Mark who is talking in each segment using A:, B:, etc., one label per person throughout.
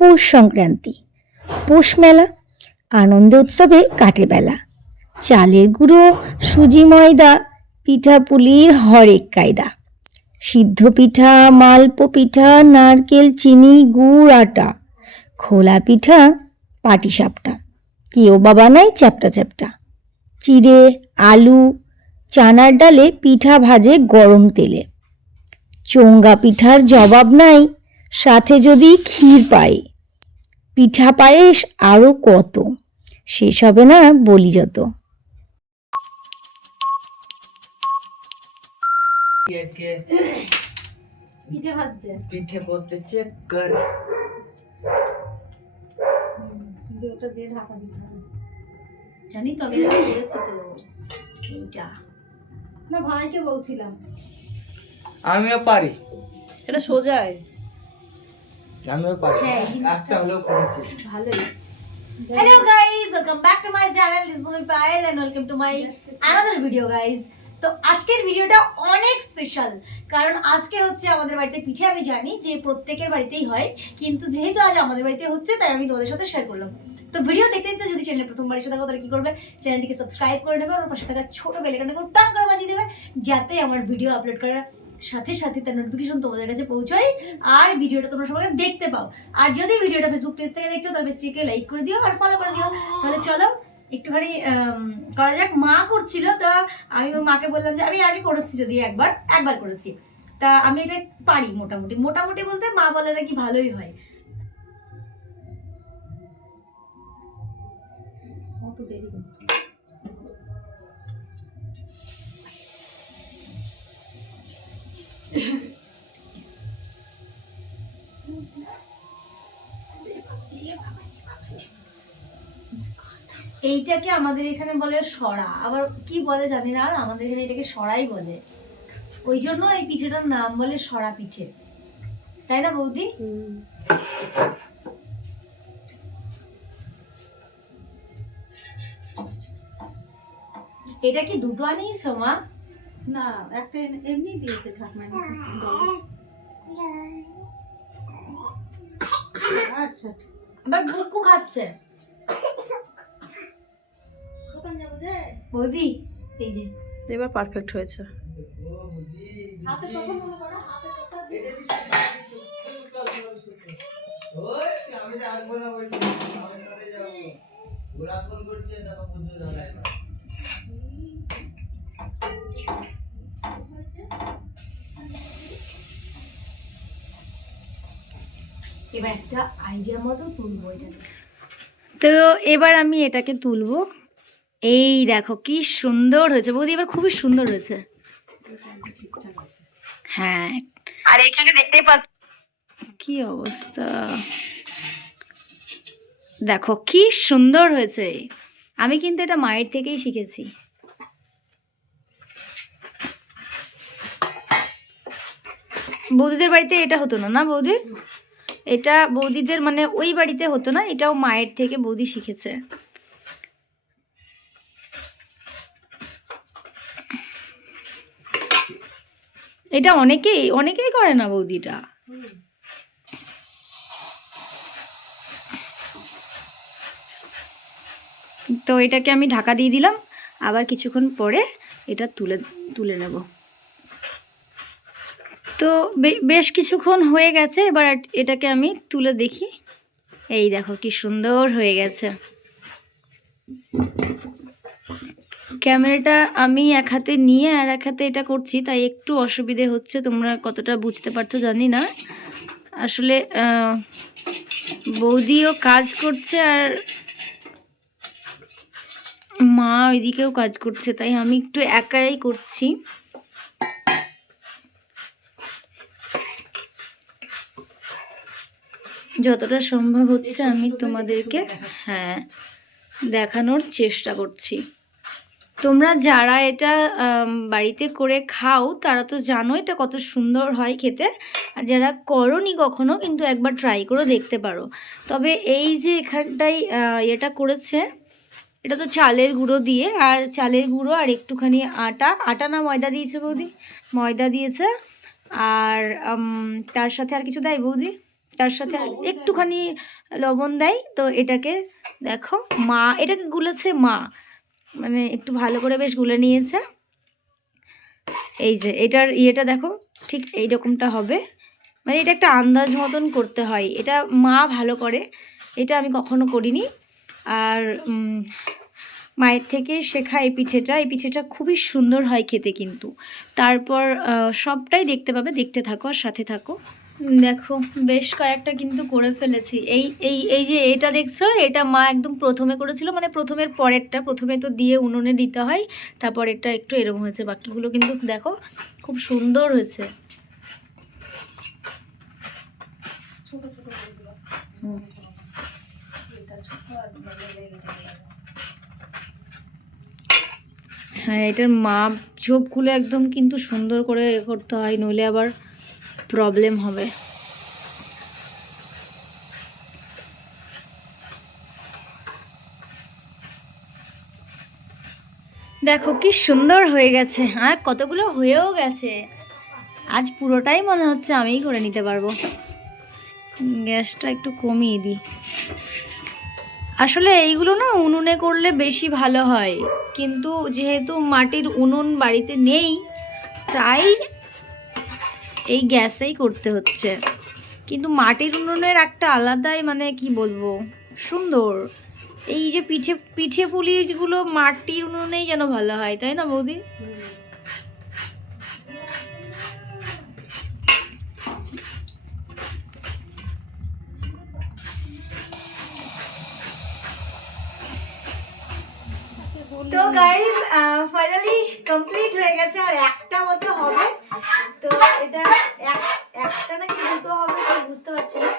A: পৌষ সংক্রান্তি। পৌষ মেলা, আনন্দ উৎসবে কাটে বেলা। চালের গুঁড়ো, সুজি ময়দা পিঠাপুলির হরেক কায়দা। সিদ্ধ পিঠা, মালপো পিঠা, নারকেল, চিনি, গুড়, আটা। খোলা পিঠা পাটিসাপটা কেউ বা বানায় চ্যাপটা চ্যাপটা। চিড়ে, আলু, চানার ডালে পিঠা ভাজে গরম তেলে। চোঙ্গা পিঠার জবাব নাই, সাথে যদি ক্ষীর পাই পিঠা পায়েস আরও কত? শেষ হবে না বলি যত
B: কি?
C: পিঠে ভাজছে।
B: পিঠে করতে চেক কর।
C: কিন্তু ওটা দিয়ে ঢাকা দিতে হবে। জানি তো আমি করেছি তো এইটা। না ভাইকে বলছিলাম।
B: আমিও পারি।
D: এটা সোজায়।
B: আমিও পারি
C: হ্যাঁ, জিনিসটা-
B: একটা হলেও করেছি।
C: ভালোই। Hello guys welcome back to my channel it's me Payel and welcome to my video guys তো আজকের ভিডিওটা অনেক স্পেশাল কারণ আজকে হচ্ছে আমাদের বাড়িতে পিঠে আমি জানি যে প্রত্যেকের বাড়িতেই হয় কিন্তু যেহেতু আজ আমাদের বাড়িতে হচ্ছে তাই আমি তোমাদের সাথে শেয়ার করলাম। তো ভিডিও দেখতে দেখতে যদি চ্যানেলে প্রথমবার এসে থাকো তাহলে কি করবে? চ্যানেলটিকে সাবস্ক্রাইব করে নেবে আর ওর পাশে থাকা ছোট বেলাইকনটা করে টান করে বাজিয়ে দেবে যাতে আমার ভিডিও আপলোড করার সাথে সাথে তার নোটিফিকেশন তোমাদের কাছে পৌঁছয়। আর ভিডিওটা তোমরা সবাই দেখতে পাও। আর যদি ভিডিওটা ফেসবুক পেজ থেকে দেখছ, তাহলে পেজটিকে লাইক করে দিও আর ফলো করে দিও। তাহলে চলো, একটুখানি করা যাক। মা করছিল, তা আমি মাকে বললাম যে, আমি আগে করেছি যদি একবার একবার করেছি। তা আমি এটা পারি মোটামুটি। মোটামুটি বলতে মা বলে নাকি ভালোই হয়। এইটাকে আমাদের এখানে বলে সরা। আবার কি বলে জানি না আমাদের এখানে এটাকে সরাই বলে। ওই জন্য এই পিঠেটার নাম বলে সরা পিঠে। তাই না বৌদি? এটা কি দুটো আনিয়েছো মা?
D: না একটা এমনি দিয়েছে ঠাকুমা আচ্ছা
C: আবার ভুকু খাচ্ছে। বৌদি এই যে।
D: এবার পারফেক্ট হয়েছে।
B: এবার
C: একটা আইডিয়া মতো তুলবো
A: তো এবার আমি এটাকে তুলবো। এই দেখো কি সুন্দর হয়েছে। বৌদি এবার খুবই সুন্দর হয়েছে। হ্যাঁ।
E: আর এখানে দেখতেই পাচ্ছ
A: কি অবস্থা। দেখো কি সুন্দর হয়েছে। আমি কিন্তু এটা মায়ের থেকেই শিখেছি। বৌদিদের বাড়িতে এটা হতো না না বৌদি? এটা বৌদিদের মানে ওই বাড়িতে হতো না এটাও মায়ের থেকে বৌদি শিখেছে। এটা অনেকেই অনেকেই করে না বৌদিটা। তো এটাকে আমি ঢাকা দিয়ে দিলাম, আবার কিছুক্ষণ পরে এটা তুলে তুলে নেব। তো বেশ কিছুক্ষণ হয়ে গেছে, এবার এটাকে আমি তুলে দেখি। এই দেখো কি সুন্দর হয়ে গেছে। ক্যামেরাটা আমি এক হাতে নিয়ে আর এক হাতে এটা করছি, তাই একটু অসুবিধে হচ্ছে, তোমরা কতটা বুঝতে পারছ জানি না। আসলে বৌদিও কাজ করছে আর মা ওইদিকেও কাজ করছে, তাই আমি একটু একাই করছি। যতটা সম্ভব হচ্ছে আমি তোমাদেরকে হ্যাঁ দেখানোর চেষ্টা করছি। তোমরা যারা এটা বাড়িতে করে খাও তারা তো জানো এটা কত সুন্দর হয় খেতে। আর যারা করনি কখনো কিন্তু একবার ট্রাই করে দেখতে পারো। তবে এই যে এখানটায় এটা করেছে এটা তো চালের গুঁড়ো দিয়ে আর চালের গুঁড়ো আর একটুখানি আটা। আটা না ময়দা দিয়েছে বৌদি? ময়দা দিয়েছে। আর তার সাথে আর কিছু দেয় বৌদি? তার সাথে আর একটুখানি লবণ দেয়। তো এটাকে দেখো মা এটাকে গুলেছে মা। মানে একটু ভালো করে বেশ গুলে নিয়েছে। এই যে, এটার ইয়েটা দেখো, ঠিক এই রকমটা হবে। মানে এটা একটা আন্দাজ মতন করতে হয়। এটা মা ভালো করে, এটা আমি কখনো করিনি। আর মায়ের থেকে শেখা এই পিঠেটা। এই পিঠেটা খুবই সুন্দর হয় খেতে কিন্তু। তারপর সবটাই দেখতে পাবে। দেখতে থাকো আর সাথে থাকো। দেখো বেশ কয়েকটা কিন্তু করে ফেলেছি। এই এই এই যে এটা দেখছ এটা মা একদম প্রথমে করেছিল মানে প্রথমের পরেরটা। প্রথমে তো দিয়ে উনুনে দিতে হয় তারপর এটা একটু এরকম হয়েছে। বাকিগুলো কিন্তু দেখো খুব সুন্দর হয়েছে।
C: ছোট ছোট আর
A: হ্যাঁ এটার মাপ ঝোপগুলো একদম কিন্তু সুন্দর করে এ করতে হয়, নইলে আবার প্রবলেম হবে। দেখো কি সুন্দর হয়ে গেছে আর কতগুলো হয়েও গেছে। আজ পুরোটাই মনে হচ্ছে আমিই করে নিতে পারব। গ্যাসটা একটু কমিয়ে দিই। আসলে এইগুলো না উনুনে করলে বেশি ভালো হয়। কিন্তু যেহেতু মাটির উনুন বাড়িতে নেই, তাই এই গ্যাসেই করতে হচ্ছে। কিন্তু মাটির উনুনের একটা আলাদাই মানে কি বলব, সুন্দর। এই যে পিঠে পিঠে পুলিগুলো মাটির উনুনেই যেন ভালো হয়, তাই না বৌদি? তো গাইজ ফাইনালি কমপ্লিট হয়ে গেছে আর একটা মতো হবে। তো এটা এক- একটা নাকি দুটো হবে বুঝতে পারছি না।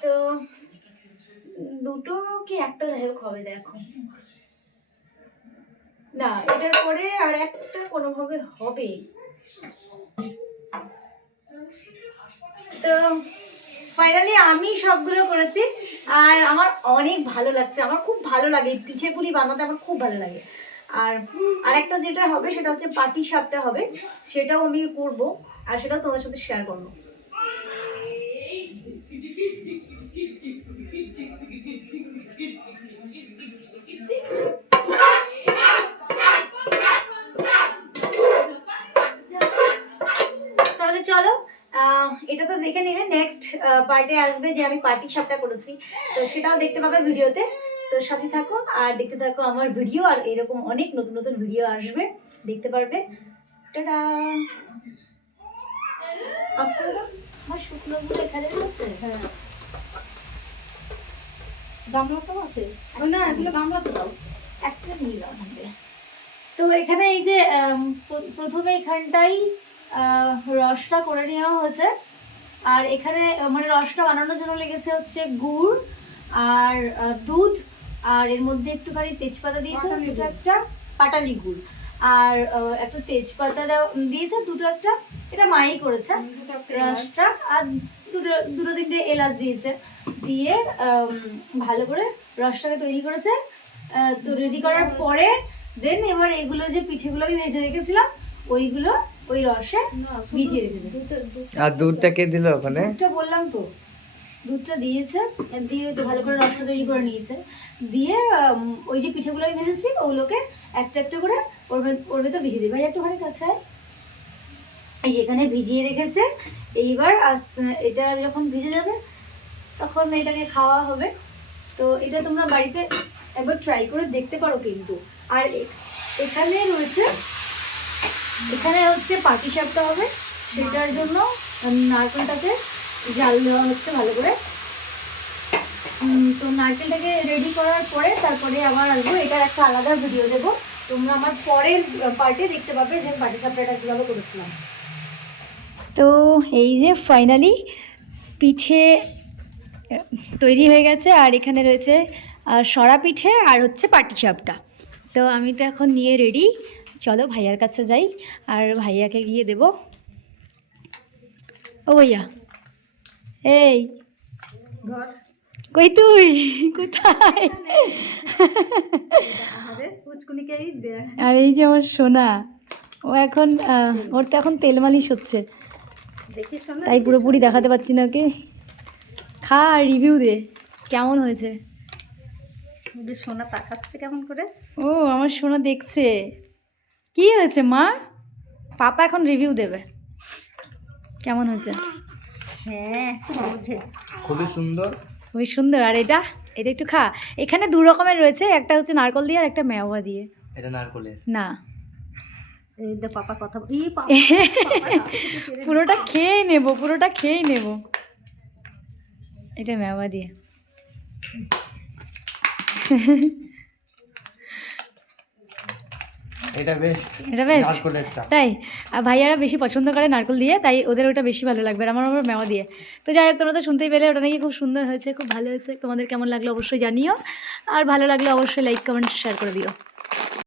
A: তো দুটো কি একটা যাই হোক হবে, দেখো। না, এটার পরে আর একটা কোনোভাবে হবে। তো ফাইনালি আমি সবগুলো করেছি, আর আমার অনেক ভালো লাগছে। আমার খুব ভালো লাগে, এই পিঠে পুলি বানাতে আমার খুব ভালো লাগে। আর আরেকটা যেটা হবে সেটা হচ্ছে পাটি সাপটা হবে, সেটাও আমি করব, আর সেটাও তোমার সাথে শেয়ার করব। তাহলে চলো এটা তো দেখে নিলে নেক্সট পার্টে আসবে যে আমি পার্টি সাপটা করেছি। তো সেটাও দেখতে পাবে ভিডিওতে। তো সাথে থাকো আর দেখতে থাকো আমার ভিডিও আর এরকম অনেক নতুন নতুন ভিডিও আসবে। দেখতে পারবে। টাটা! অফ করে দাও। এখানে আছে।
C: হ্যাঁ। আছে। না
A: তো এখানে এই যে প্রথমে এখানটাই রসটা করে নেওয়া হয়েছে। আর এখানে মানে রসটা বানানোর জন্য লেগেছে হচ্ছে গুড় আর দুধ। আর এর মধ্যে একটুখানি তেজপাতা দিয়েছে দুটো একটা পাটালি গুড়। আর একটা তেজপাতা দেওয়া- দিয়েছে দুটো একটা এটা মাই করেছে। রসটা আর দুটো দুটো তিনটে এলাচ দিয়েছে। দিয়ে ভালো করে রসটাকে তৈরি করেছে। তো রেডি করার পরে দেন এবার এগুলো যে পিঠেগুলো আমি ভেজে রেখেছিলাম ওইগুলো ওই রসে ভিজিয়ে রেখেছে।
D: আর দুধটা কে দিল ওখানে?
A: দুধটা বললাম তো। দুধটা দিয়েছে, দিয়ে তো ভালো করে রসটা তৈরি করে নিয়েছে। দিয়ে ওই যে পিঠেগুলো আমি ভেজেছি, ওগুলোকে একটা একটা করে ওর ওর ভেতর ভিজিয়ে দিই ভাই একটুখানি কাছে এই যেখানে ভিজিয়ে রেখেছে। এইবার এটা যখন ভিজে যাবে, তখন এটাকে খাওয়া হবে। তো এটা তোমরা বাড়িতে একবার ট্রাই করে দেখতে পারো কিন্তু। আর এখানে রয়েছে, এখানে হচ্ছে পাটি সাপটা হবে। সেটার জন্য নারকেলটাকে জাল দেওয়া হচ্ছে ভালো করে। তো নারকেলটাকে রেডি করার পরে তারপরে আবার আসব। এটার একটা আলাদা ভিডিও দেবো। তোমরা আমার পরের পার্টে দেখতে পাবে যে পাটি সাপটাটা কীভাবে করেছিলাম। তো এই যে ফাইনালি পিঠে তৈরি হয়ে গেছে, আর এখানে রয়েছে সরা পিঠে আর হচ্ছে পাটিসাপটা তো আমি তো এখন নিয়ে রেডি চলো ভাইয়ার কাছে যাই, আর ভাইয়াকে গিয়ে দেব। ও ভাইয়া এই। কই তুই? কোথায়?
C: আরে
A: আর এই যে আমার সোনা ও এখন ওর তো এখন তেল মালিশ হচ্ছে। তাই পুরোপুরি দেখাতে পাচ্ছি না ওকে। খা রিভিউ দে কেমন হয়েছে?
C: সোনা তাকাচ্ছে কেমন করে?
A: ও আমার সোনা দেখছে। কি হয়েছে মা? পাপা এখন রিভিউ দেবে। কেমন হয়েছে?
C: হ্যাঁ বুঝে
D: খুবই সুন্দর।
A: খুবই সুন্দর। আর এটা এটা একটু খা। এখানে দু রকমের রয়েছে একটা হচ্ছে নারকল দিয়ে আর একটা মেওয়া দিয়ে।
D: এটা নারকলের।
A: না।
C: পাপা কথা
A: পুরোটা খেয়েই নেব পুরোটা খেয়েই নেব। এটা মেওয়া দিয়ে।
D: এটা বেশ
A: এটা বেশ। তাই আর ভাইয়ারা বেশি পছন্দ করে নারকল দিয়ে তাই ওদের ওটা বেশি ভালো লাগবে আর আমার আবার মেওয়া দিয়ে। তো যাই হোক তোমরা তো শুনতেই পেলে ওটা নাকি খুব সুন্দর হয়েছে খুব ভালো হয়েছে। তোমাদের কেমন লাগল অবশ্যই জানিও আর ভালো লাগলে অবশ্যই লাইক কমেন্ট শেয়ার করে দিও।